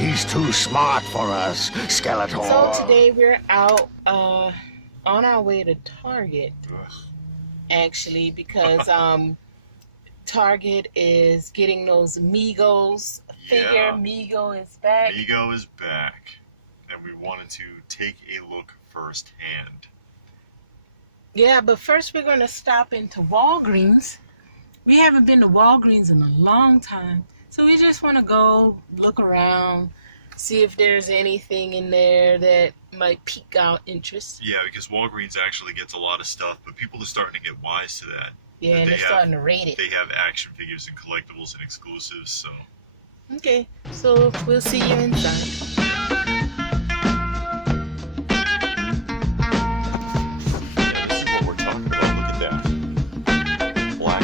He's too smart for us, Skeletor. So today we're out on our way to Target, actually, because Target is getting those Megos figure. Yeah. Mego is back. Mego is back, and we wanted to take a look firsthand. Yeah, but first we're going to stop into Walgreens. We haven't been to Walgreens in a long time, so we just want to go look around, see if there's anything in there that might pique our interest. Yeah, because Walgreens actually gets a lot of stuff, but people are starting to get wise to that. Yeah, and they're starting to rate it. They have action figures and collectibles and exclusives, so... Okay, so we'll see you inside.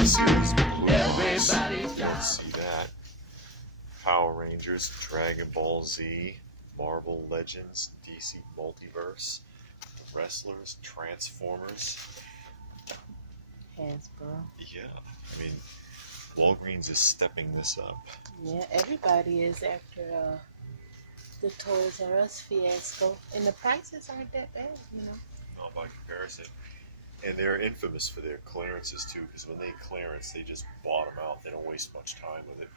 Series everybody's got. See that? Power Rangers, Dragon Ball Z, Marvel Legends, DC Multiverse, Wrestlers, Transformers. Hasbro. Yeah, I mean, Walgreens is stepping this up. Yeah, everybody is after the Toys R Us fiasco, and the prices aren't that bad, you know. Not by comparison. And they're infamous for their clearances too, because when they clearance, they just bottom out. They don't waste much time with it.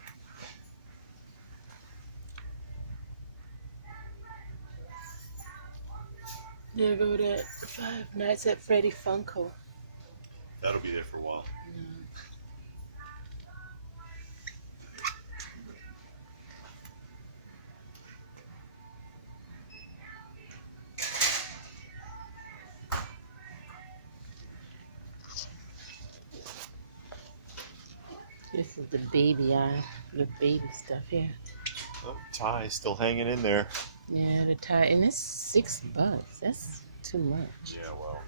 There go that Five Nights at Freddy Funko. That'll be there for a while. This is the baby eye, the baby stuff here. Oh, tie is still hanging in there. Yeah, the tie, and it's $6. That's too much. Yeah, well.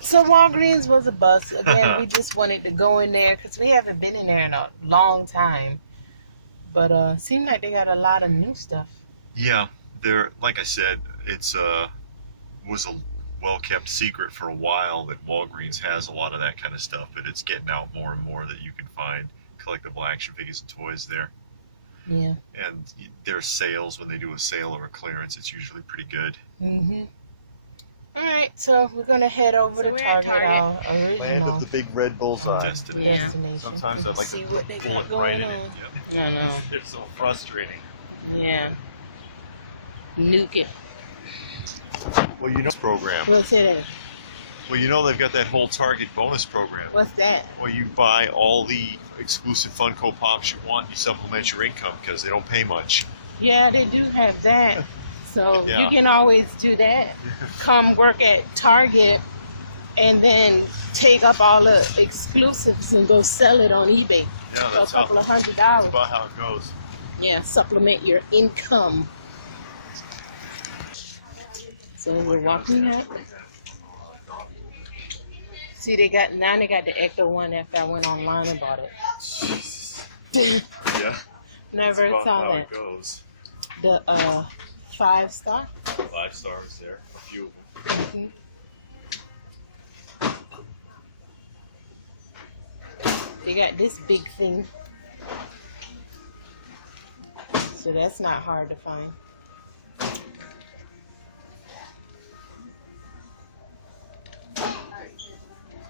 So Walgreens was a bust. Again, we just wanted to go in there because we haven't been in there in a long time. But seemed like they got a lot of new stuff. Yeah, they're, like I said, it's was a well-kept secret for a while that Walgreens has a lot of that kind of stuff, but it's getting out more and more that you can find collectible action figures and toys there. Yeah. And their sales, when they do a sale or a clearance, it's usually pretty good. Mm-hmm. All right, so we're going to head over to Target. Our original Land of the big red bullseye. destination. Sometimes I'd like see to what they pull got it going right in on. it. Yep. I know. It's so frustrating. Yeah. Nuke it. Well, you know this program. What's it? Well, you know they've got that whole Target bonus program. What's that? Well, you buy all the exclusive Funko Pops you want, you supplement your income because they don't pay much. Yeah, they do have that. So Yeah. you can always do that. Come work at Target and then take up all the exclusives and go sell it on eBay Yeah, for a that's couple of $100. That's about how it goes. Yeah, supplement your income. So we're walking out. See, they got the Ecto one after I went online and bought it. Yeah. Never That's about saw how that. it goes. The 5-star. 5 stars there, a few of them. They got this big thing. So that's not hard to find.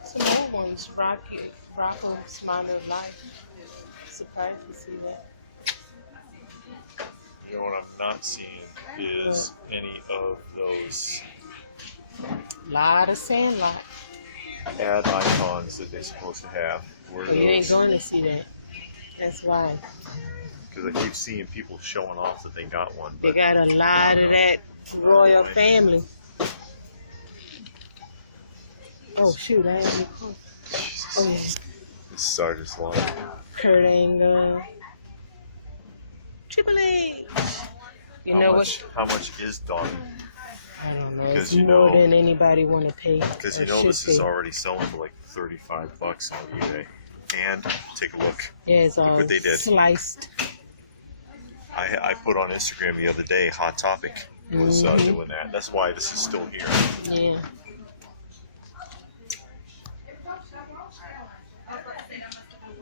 Some more ones, Rocco Smiler of Life. Surprised to see that. You know what I'm not seeing is any of those Lot of Sandlot. ad icons that they're supposed to have. Where But you ain't going to see that. That's why. Because I keep seeing people showing off that they got one. They But got a lot of that royal family. Oh shoot, I ain't even. Oh yeah. It's Sergeant Slaughter. Kurt Angle. Triple H. You know what? How much is done? I don't know. Because It's you more know- than anybody want to pay. Because you or know should this is pay. already selling for like $35 on eBay. And take a look. Yeah, it's all what they did. sliced. I put on Instagram the other day, Hot Topic was doing that. That's why this is still here. Yeah.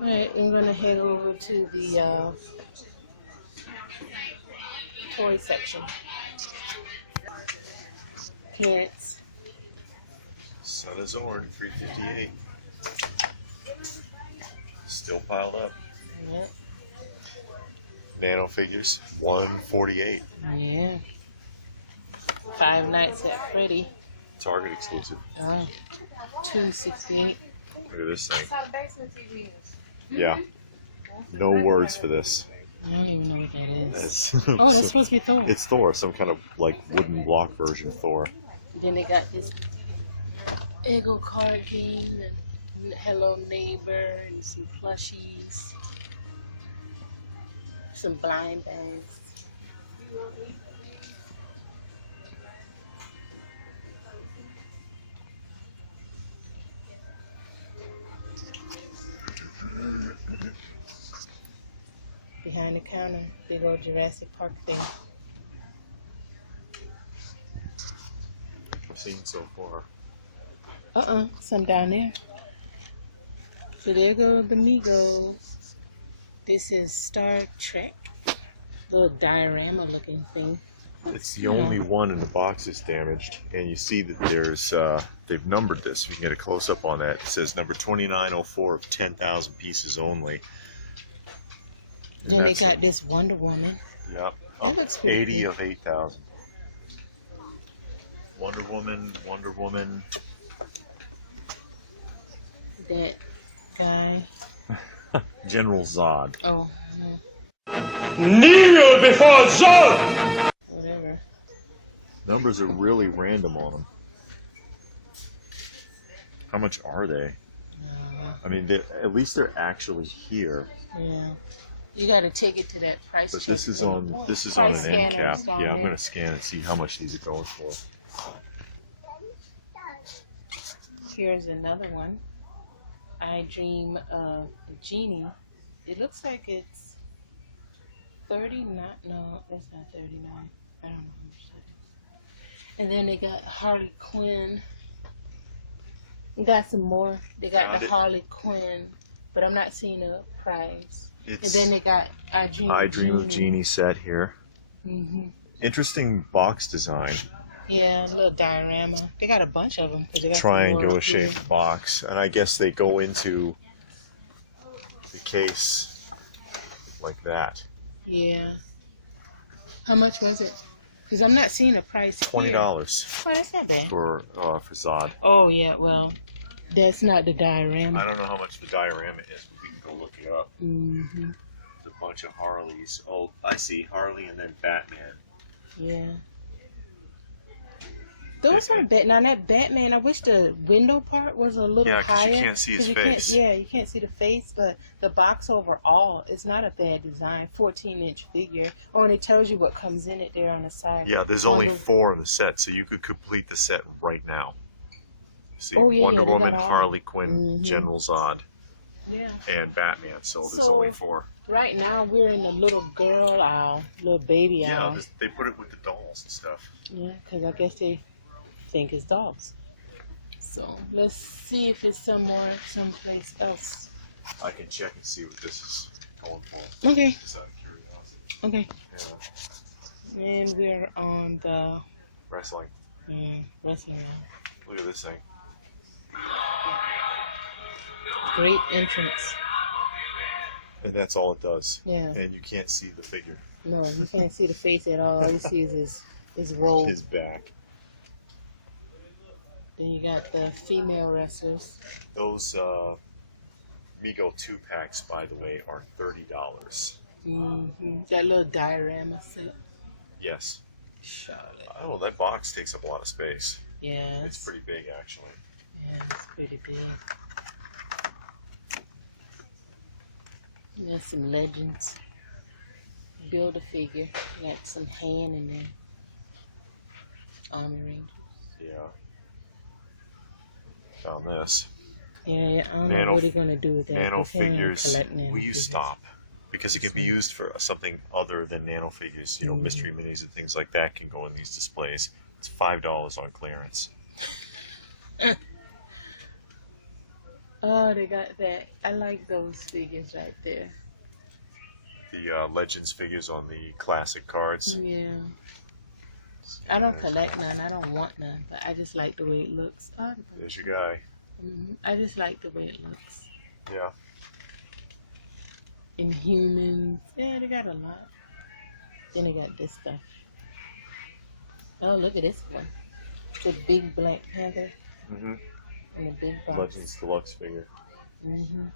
Alright, I'm gonna head over to the toy section. Cats. Sun is orange, 358. Still piled up. Yep. Nano figures, 148. Yeah. Five Nights at Freddy. Target exclusive. Oh. 268. Look at this thing. Yeah. No words for this. I don't even know what that is. It's, Oh, this supposed to be Thor. it's Thor, some kind of like wooden block version of Thor. Then they got this Ego card game and Hello Neighbor and some plushies. Some blind bags. Behind the counter, big old Jurassic Park thing. I've seen so far. Some down there. So there go the Mego. This is Star Trek. Little diorama looking thing. It's the only one in the box that's damaged, and you see that there's they've numbered this. We can get a close up on that. It says number 2904 of 10,000 pieces only. And Then they got this Wonder Woman. Yep. That looks pretty 80 cool. of 8,000. Wonder Woman, Wonder Woman. That guy. General Zod. Oh, no. Kneel before Zod! Whatever. Numbers are really random on them. How much are they? I mean, at least they're actually here. Yeah. You gotta take it to that price. But check this is thing. on an Price end cap. scanner's on Yeah, I'm there. gonna scan and see how much these are going for. Here's another one. I Dream of a Genie. It looks like it's 39. No, that's not 39. I don't know how much that is. And then they got Harley Quinn. We got some more. They got Found the it. Harley Quinn, but I'm not seeing a price. It's And then they got I Dream of Genie set here. Mm-hmm. Interesting box design. Yeah, a little diorama. They got a bunch of them. They got Triangular more shaped box, and I guess they go into the case like that. Yeah. How much was it? Because I'm not seeing a price. $20 here. Oh, that's not bad. for Zod. Oh yeah, well, that's not the diorama. I don't know how much the diorama is, but we can go look it up. Mm-hmm. There's a bunch of Harleys. Oh, I see Harley and then Batman. Yeah. Those aren't bad. Now that Batman, I wish the window part was a little Yeah, 'cause higher. you can't see his 'cause you face. you can't see the face, but the box overall is not a bad design. 14-inch figure. Oh, and it tells you what comes in it there on the side. Yeah, there's only 4 in the set, so you could complete the set right now. See, Oh, yeah, Wonder they Woman, got all- Harley Quinn, Mhm. General Zod, Yeah. and Batman. So there's So- only 4. Right now we're in the little girl aisle, little baby Yeah, aisle. they put it with the dolls and stuff. Yeah, because I guess they think it's dogs. So let's see if it's someplace else. I can check and see what this is going for. Okay, Just out of curiosity. okay. Yeah. And we're on the Wrestling. wrestling aisle. Look at this thing. Great entrance. And that's all it does. Yeah. And you can't see the figure. No, you can't see the face at all. All you see is his roll. His back. Then you got the female wrestlers. Those Mego 2-packs, by the way, are $30. That little diorama set. Yes. Charlotte. Oh, that box takes up a lot of space. Yeah. It's pretty big, actually. Yeah, it's pretty big. There's some legends. Build a figure. Got some hand in there. Army Rangers. Yeah. Found this. Yeah, I don't Nano- know what he's gonna do with that. Nano 'cause he don't figures. collect nano Will you figures. stop? Because it can be used for something other than nano figures. You know, mystery minis and things like that can go in these displays. It's $5 on clearance. Oh, they got that. I like those figures right there. The Legends figures on the classic cards. Yeah. I don't collect none. I don't want none. But I just like the way it looks. Oh, There's your guy. I just like the way it looks. Yeah. Inhumans. Yeah, they got a lot. Then they got this stuff. Oh, look at this one. The big Black Panther. Mm-hmm. And the big box. Legends Deluxe figure. Mm-hmm.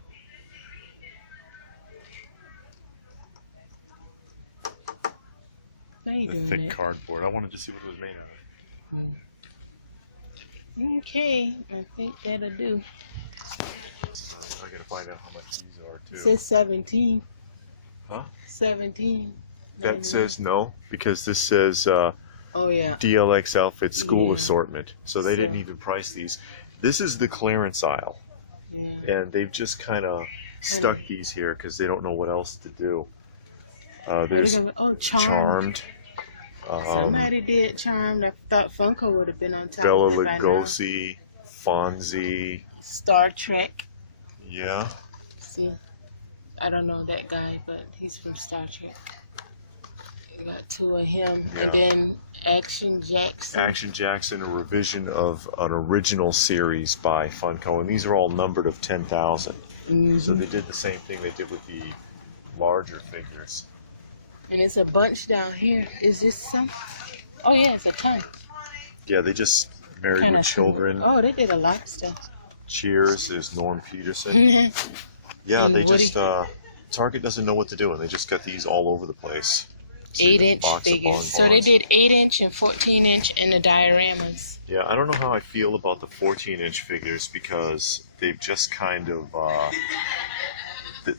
The thick cardboard. I wanted to see what it was made out of. Okay, I think that'll do. I gotta find out how much these are too. It says 17. Huh? 17. That says no, because this says oh yeah. DLX outfit school assortment. So they didn't even price these. This is the clearance aisle. Yeah. And they've just kind of stuck these here because they don't know what else to do. There's Charmed. Somebody did Charmed. I thought Funko would have been on top. Bela Lugosi, Fonzie. Star Trek. Yeah. See, I don't know that guy, but he's from Star Trek. You got two of him, and then Action Jackson. Action Jackson, a revision of an original series by Funko, and these are all numbered of 10,000. So they did the same thing they did with the larger figures. And it's a bunch down here. Is this some? Oh yeah, it's a ton. Yeah, they just Married with Children. Oh, they did a lot of stuff. Cheers is Norm Peterson. Yeah, they just Target doesn't know what to do, and they just got these all over the place. 8-inch figures. So they did 8-inch and 14-inch and the dioramas. Yeah, I don't know how I feel about the 14-inch figures because they've just kind of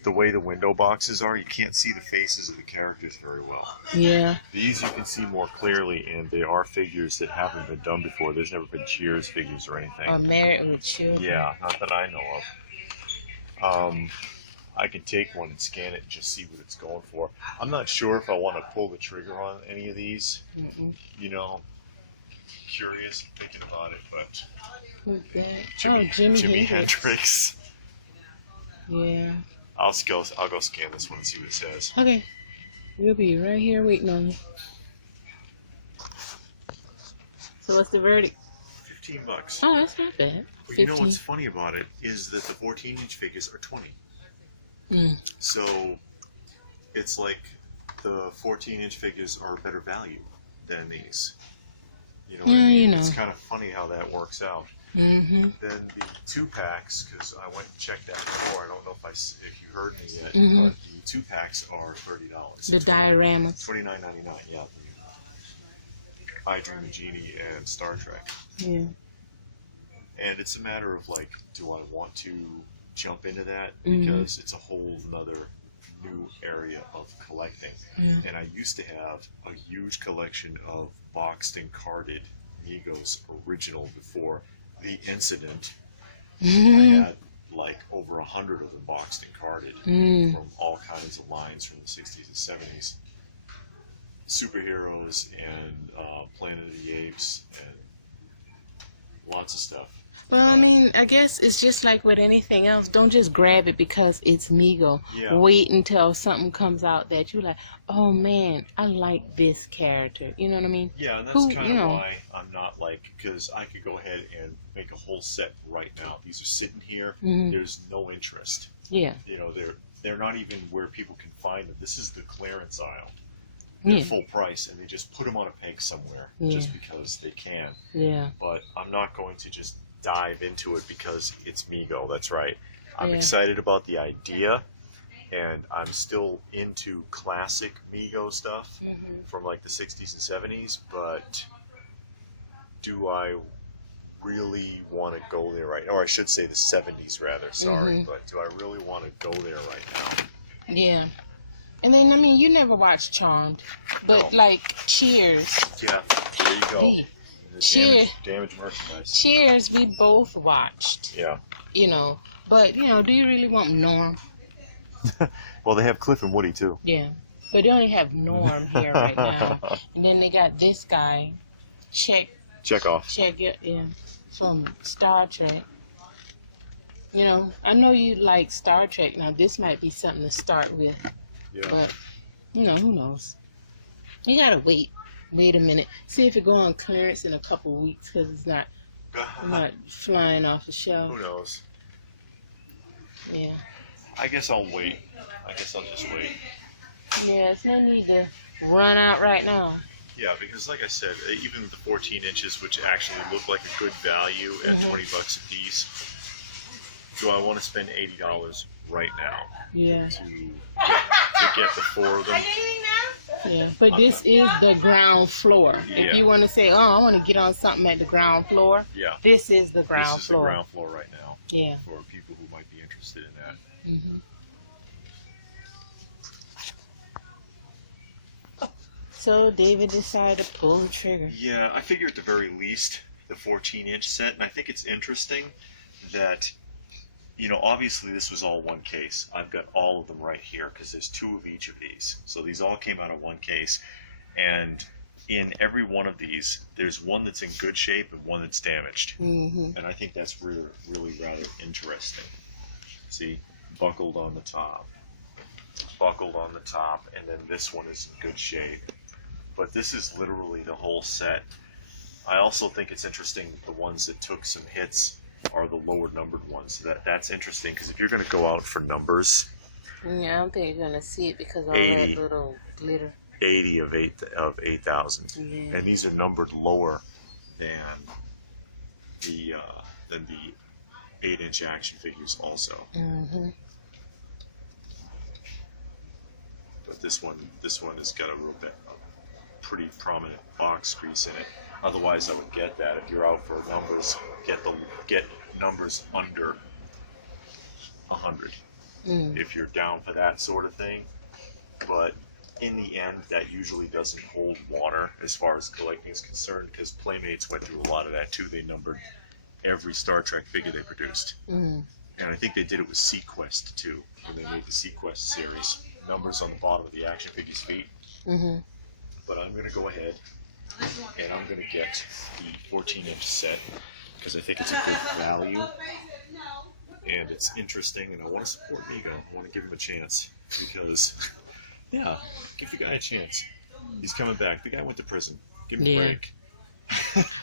the way the window boxes are, you can't see the faces of the characters very well. Yeah. These you can see more clearly, and they are figures that haven't been done before. There's never been Cheers figures or anything. Or Married with Children. Yeah, not that I know of. I can take one and scan it and just see what it's going for. I'm not sure if I want to pull the trigger on any of these. You know, curious, thinking about it, but who's that? Jimi Hendrix. Yeah. I'll go scan this one and see what it says. Okay. We'll be right here waiting on you. So what's the verdict? $15. Oh, that's not bad. But you know what's funny about it is that the 14-inch figures are $20. So it's like the 14-inch figures are better value than these. You know, it's kind of funny how that works out. Then the 2-packs, because I went and checked that before. I don't know if you heard me yet, but the 2-packs are $30. The dioramas. $29.99. Yeah. I Dream of Jeannie and Star Trek. Yeah. And it's a matter of like, do I want to jump into that because it's a whole nother new area of collecting. And I used to have a huge collection of boxed and carded Megos original before the incident. I had like over 100 of them boxed and carded from all kinds of lines from the 60s and 70s. Superheroes and Planet of the Apes and lots of stuff. Well, I mean, I guess it's just like with anything else. Don't just grab it because it's Mego. Yeah. Wait until something comes out that you're like, oh man, I like this character. You know what I mean? Yeah, and that's kind of why I'm not like, because I could go ahead and make a whole set right now. These are sitting here. There's no interest. Yeah. You know, they're not even where people can find them. This is the clearance aisle. They're full price, and they just put them on a peg somewhere just because they can. Yeah. But I'm not going to just dive into it because it's Mego. That's right. I'm excited about the idea, and I'm still into classic Mego stuff from like the 60s and 70s, but do I really want to go there right now? Or I should say the 70s rather, sorry, but do I really want to go there right now? Yeah. And then, I mean, you never watched Charmed, but like Cheers. Yeah, there you go. Hey. Cheers. Damaged merchandise. Cheers, we both watched. Yeah. You know, but, you know, do you really want Norm? Well, they have Cliff and Woody, too. Yeah. But they only have Norm here right now. And then they got this guy, Chekhov. Chekhov. Yeah, from Star Trek. You know, I know you like Star Trek. Now, this might be something to start with. Yeah. But, you know, who knows? You gotta wait. Wait a minute. See if it go on clearance in a couple weeks because it's not flying off the shelf. Who knows? Yeah. I guess I'll wait. I guess I'll just wait. Yeah, it's no need to run out right now. Yeah, because like I said, even the 14 inches, which actually look like a good value at $20 a piece, do I want to spend $80 right now Yeah. to get the 4 of them? Yeah, but this is the ground floor. Yeah. If you want to say, oh, I want to get on something at the ground floor, Yeah. this is the ground This is floor. the ground floor right now. Yeah. For people who might be interested in that. Mm-hmm. So David decided to pull the trigger. Yeah, I figure at the very least the 14-inch set, and I think it's interesting that, you know, obviously this was all one case. I've got all of them right here because there's 2 of each of these. So these all came out of one case, and in every one of these, there's one that's in good shape and one that's damaged. Mm-hmm. And I think that's really, really rather interesting. See, buckled on the top, and then this one is in good shape. But this is literally the whole set. I also think it's interesting the ones that took some hits are the lower numbered ones. That's interesting because if you're going to go out for numbers, yeah, I don't think you're gonna see it because of all 80. that little glitter. 80 of 8,000, Yeah. and these are numbered lower than the 8-inch action figures also. Mm-hmm. But this one has got a real bit, a pretty prominent box crease in it. Otherwise, I would get that. If you're out for numbers, get numbers under 100. If you're down for that sort of thing. But in the end, that usually doesn't hold water as far as collecting is concerned, because Playmates went through a lot of that too. They numbered every Star Trek figure they produced. And I think they did it with Sequest too, when they made the Sequest series. Numbers on the bottom of the action figure's feet. But I'm going to go ahead and I'm going to get the 14-inch set because I think it's a good value and it's interesting, and I want to support Mego. I want to give him a chance because, yeah, give the guy a chance. He's coming back. The guy went to prison. Give him a break.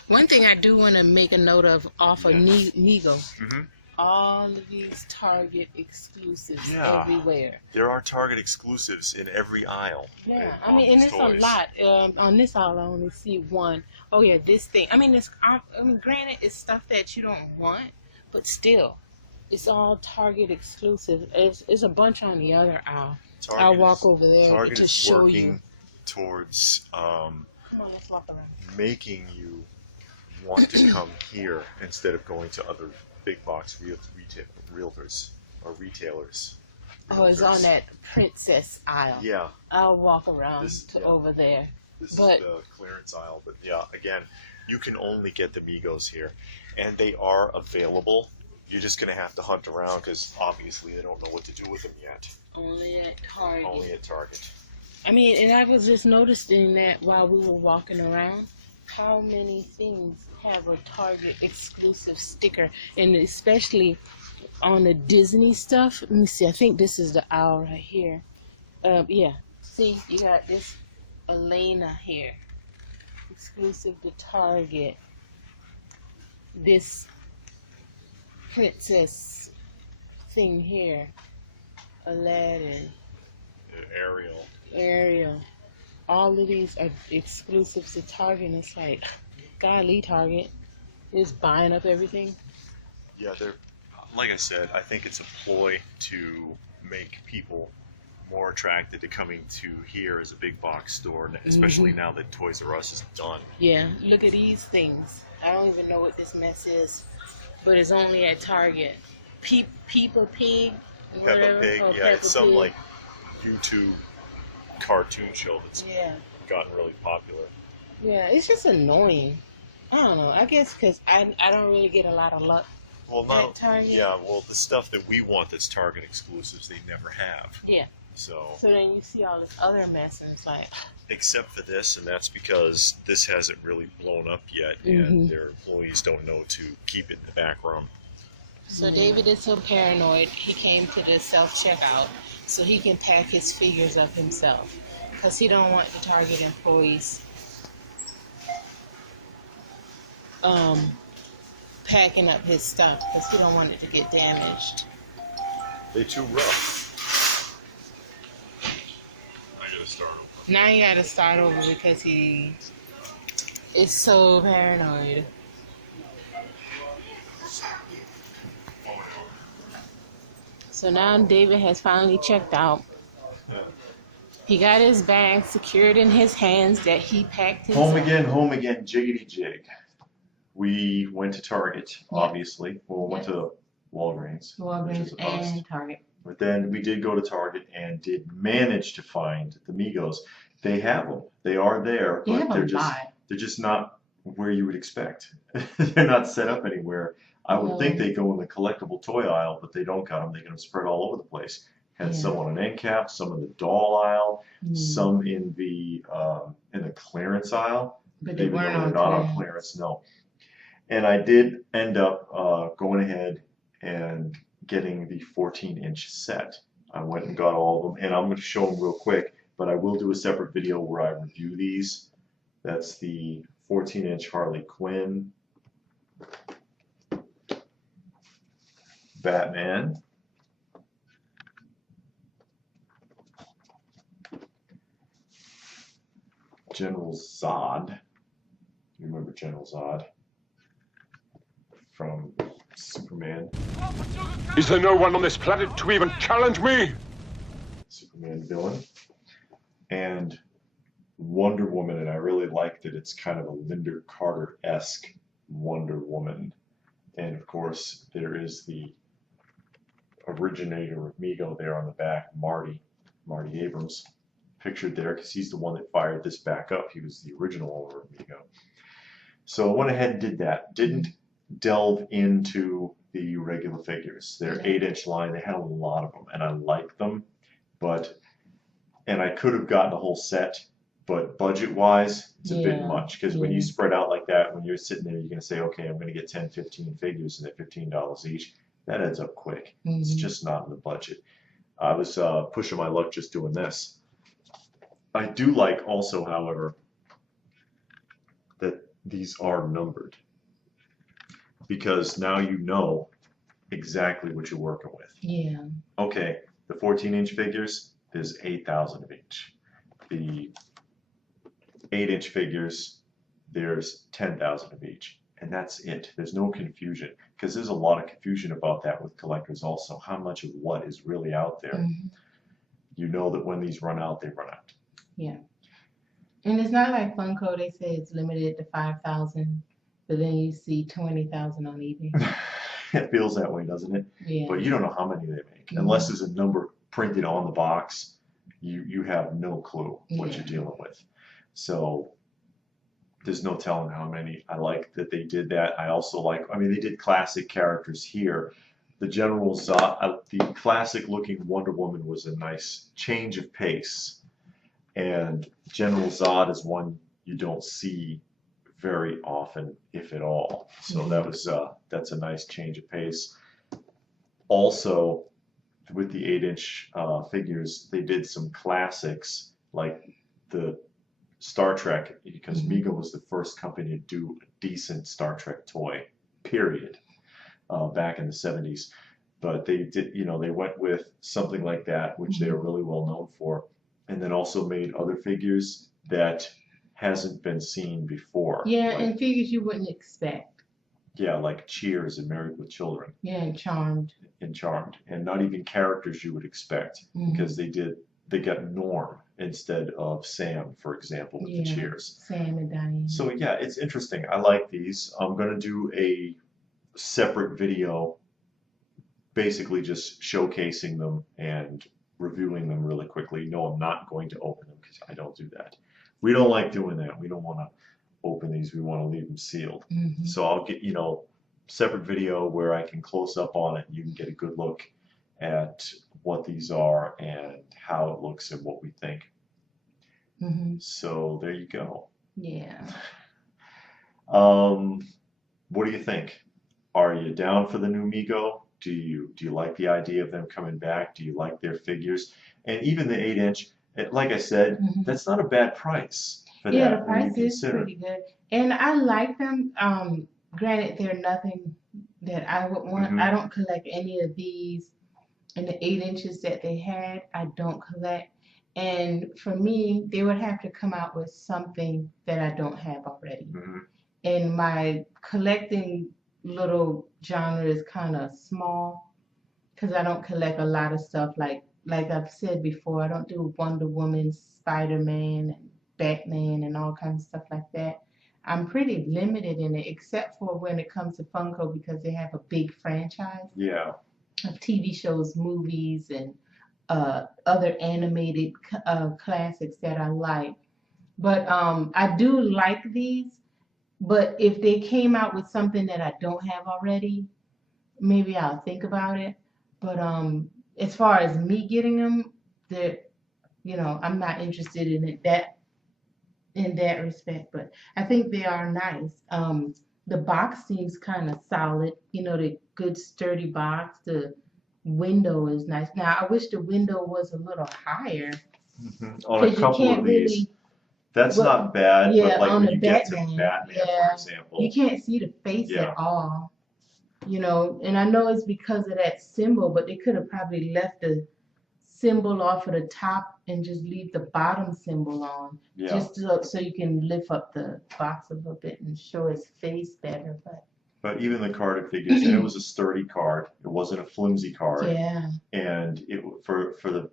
One thing I do want to make a note of off of Mego. Mm-hmm. All of these Target exclusives Yeah. everywhere. There are Target exclusives in every aisle. Yeah, on I mean, and these it's toys. a lot. On this aisle, I only see one. Oh yeah, this thing. I mean, granted, it's stuff that you don't want, but still, it's all Target exclusive. It's a bunch on the other aisle. Target I'll walk over there Target to is show working you. towards Come on, let's walk around. making you want to come here instead of going to other big box realtors or retailers. Oh, it's on that princess aisle. Yeah. I'll walk around Yeah. over there. This But- is the clearance aisle, but yeah, again, you can only get the Megos here, and they are available. You're just gonna have to hunt around because obviously they don't know what to do with them yet. Only at Target. Only at Target. I mean, and I was just noticing that while we were walking around, how many things have a Target exclusive sticker, and especially on the Disney stuff. Let me see. I think this is the aisle right here. Yeah. See, you got this Elena here, exclusive to Target. This princess thing here, Aladdin, Ariel. All of these are exclusives to Target, and it's like, golly, Target is buying up everything. Yeah, they're, like I said, I think it's a ploy to make people more attracted to coming to here as a big box store, especially now that Toys R Us is done. Yeah, look at these things. I don't even know what this mess is, but it's only at Target. Peppa Pig, Peppa Pig, or yeah, Peppa it's some Pig. like YouTube cartoon show that's Yeah, gotten really popular. yeah, it's just annoying. I don't know. I guess because I don't really get a lot of luck. Well, At Target? yeah, well, the stuff that we want that's Target exclusives, they never have. Yeah. So, So then you see all this other mess, and it's like, except for this, and that's because this hasn't really blown up yet, Mm-hmm. and their employees don't know to keep it in the back room. So David is so paranoid, he came to the self-checkout so he can pack his figures up himself because he don't want the Target employees packing up his stuff because he don't want it to get damaged. They too rough. I gotta start over. Now you gotta start over because he is so paranoid. So now David has finally checked out. He got his bag secured in his hands that he packed himself. Home again, jiggity jig. We went to Target, obviously. Well, we went to Walgreens. Walgreens and Target. But then we did go to Target and did manage to find the Megos. They have them. They are there, but they're just not where you would expect. They're not set up anywhere. I would think they go in the collectible toy aisle, but they don't got them. They got them spread all over the place. Had some on an end cap, some in the doll aisle, some in the clearance aisle. But they weren't not on clearance, no. And I did end up going ahead and getting the 14-inch set. I went and got all of them, and I'm going to show them real quick, but I will do a separate video where I review these. That's the 14-inch Harley Quinn, Batman, General Zod. You remember General Zod from Superman? Is there no one on this planet to even challenge me? Superman villain. And Wonder Woman, and I really liked it. It's kind of a Linda Carter-esque Wonder Woman. And of course, there is the originator of Mego there on the back, Marty Abrams, pictured there because he's the one that fired this back up. He was the original owner of Mego. So I went ahead and did that. Didn't delve into the regular figures. Their 8-inch line, they had a lot of them, and I like them, and I could have gotten a whole set, but budget-wise, it's a bit much, because when you spread out like that, when you're sitting there, you're going to say, okay, I'm going to get 10, 15 figures, and they're $15 each. That adds up quick. It's just not in the budget. I was pushing my luck just doing this. I do like also, however, that these are numbered, because now you know exactly what you're working with. Yeah. Okay, the 14-inch figures, there's 8,000 of each. The 8-inch figures, there's 10,000 of each. And that's it. There's no confusion, because there's a lot of confusion about that with collectors also. How much of what is really out there? You know that when these run out, they run out. Yeah. And it's not like Funko, they say it's limited to 5,000, but then you see 20,000 on eBay. It feels that way, doesn't it? Yeah. But you don't know how many they make. Unless there's a number printed on the box, you have no clue what you're dealing with. So there's no telling how many. I like that they did that. I also like, they did classic characters here. The General Zod, the classic looking Wonder Woman was a nice change of pace. And General Zod is one you don't see very often, if at all. So that's a nice change of pace. Also, with the 8-inch figures, they did some classics like the Star Trek, because Mego was the first company to do a decent Star Trek toy, period, back in the 70s. But they did, they went with something like that, which they are really well known for, and then also made other figures that hasn't been seen before. Yeah, and figures you wouldn't expect. Yeah, like Cheers and Married with Children. Yeah, and Charmed. And not even characters you would expect, because they got Norm instead of Sam, for example, with the Cheers. Sam and Diane. So yeah, it's interesting. I like these. I'm going to do a separate video basically just showcasing them and reviewing them really quickly. No, I'm not going to open them because I don't do that. We don't like doing that. We don't want to open these. We want to leave them sealed. So I'll get, separate video where I can close up on it. You can get a good look at what these are and how it looks and what we think. So there you go. Yeah. What do you think? Are you down for the new Mego? Do you like the idea of them coming back? Do you like their figures? And even the 8-inch, like I said, that's not a bad price for Yeah, the that when you price is consider. pretty good. And I like them. Granted, they're nothing that I would want. I don't collect any of these. And the 8 inches that they had, I don't collect. And for me, they would have to come out with something that I don't have already. And my collecting little genre is kind of small because I don't collect a lot of stuff like I've said before. I don't do Wonder Woman, Spider-Man, and Batman, and all kinds of stuff like that. I'm pretty limited in it, except for when it comes to Funko because they have a big franchise. Yeah. Of TV shows, movies, and other animated classics that I like. But I do like these. But if they came out with something that I don't have already, maybe I'll think about it. But as far as me getting them, I'm not interested in it in that respect. But I think they are nice. The box seems kind of solid. The good sturdy box. The window is nice. Now I wish the window was a little higher. On a couple of these, that's not bad. Yeah, but like on when the you get to Batman, Batman, yeah, for example, you can't see the face at all. And I know it's because of that symbol, but they could have probably left the symbol off of the top and just leave the bottom symbol on, just so you can lift up the box a little bit and show his face better. But even the carded figures, and it was a sturdy card. It wasn't a flimsy card. Yeah. And it for the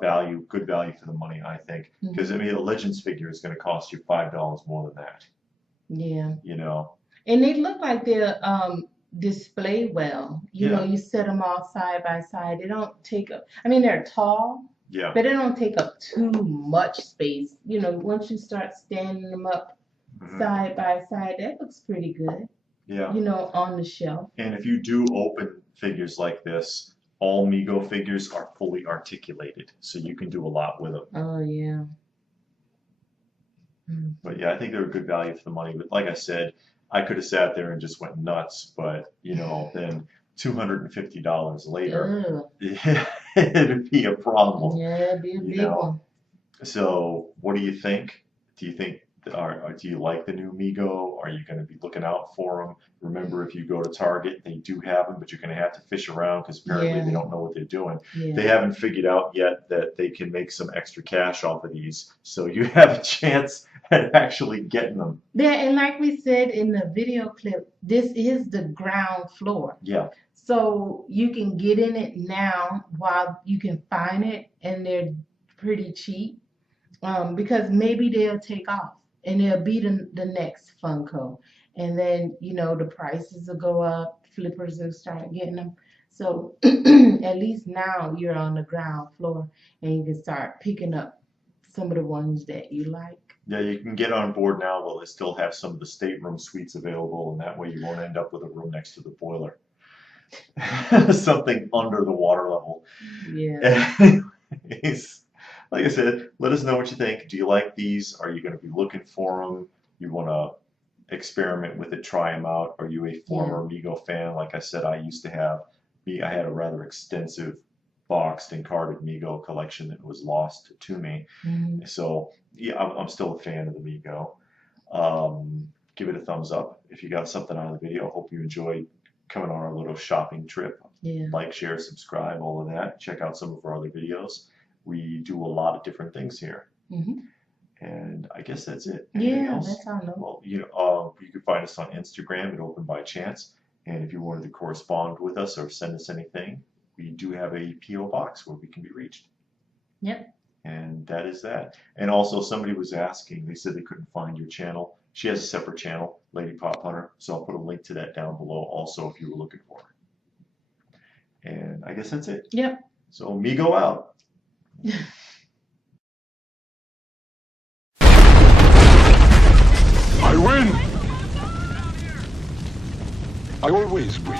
value, good value for the money, I think. Because I mean, a Legends figure is going to cost you $5 more than that. Yeah. And they look like they're display well. You set them all side by side. They don't take up. I mean, they're tall. Yeah. But they don't take up too much space. Once you start standing them up side by side, that looks pretty good. Yeah. On the shelf. And if you do open figures like this, all Mego figures are fully articulated, so you can do a lot with them. Oh, yeah. But yeah, I think they're a good value for the money. But like I said, I could have sat there and just went nuts, but then $250 later, it'd be a problem. Yeah, it'd be a big one. So what do you think? Do you like the new Mego? Are you going to be looking out for them? Remember, if you go to Target, they do have them, but you're going to have to fish around because apparently they don't know what they're doing. Yeah. They haven't figured out yet that they can make some extra cash off of these, so you have a chance at actually getting them. Yeah, and like we said in the video clip, this is the ground floor. Yeah. So you can get in it now while you can find it, and they're pretty cheap because maybe they'll take off. And they'll be the next Funko. And then, the prices will go up. Flippers will start getting them. So at least now you're on the ground floor and you can start picking up some of the ones that you like. Yeah, you can get on board now while they still have some of the stateroom suites available. And that way you won't end up with a room next to the boiler. Something under the water level. Yeah. Anyways, like I said, let us know what you think. Do you like these? Are you going to be looking for them? You want to experiment with it, try them out? Are you a former Mego fan? Like I said, I had a rather extensive boxed and carded Mego collection that was lost to me. So yeah, I'm still a fan of the Mego. Give it a thumbs up if you got something out of the video. Hope you enjoyed coming on our little shopping trip. Like, share, subscribe, all of that. Check out some of our other videos. We do a lot of different things here. And I guess that's it. Anything else? That's all I know. Well, you can find us on Instagram at Open by Chance. And if you wanted to correspond with us or send us anything, we do have a P.O. box where we can be reached. Yep. And that is that. And also, somebody was asking, they said they couldn't find your channel. She has a separate channel, Lady Pop Hunter. So I'll put a link to that down below also if you were looking for her. And I guess that's it. Yep. So Mego out. I win! I always win.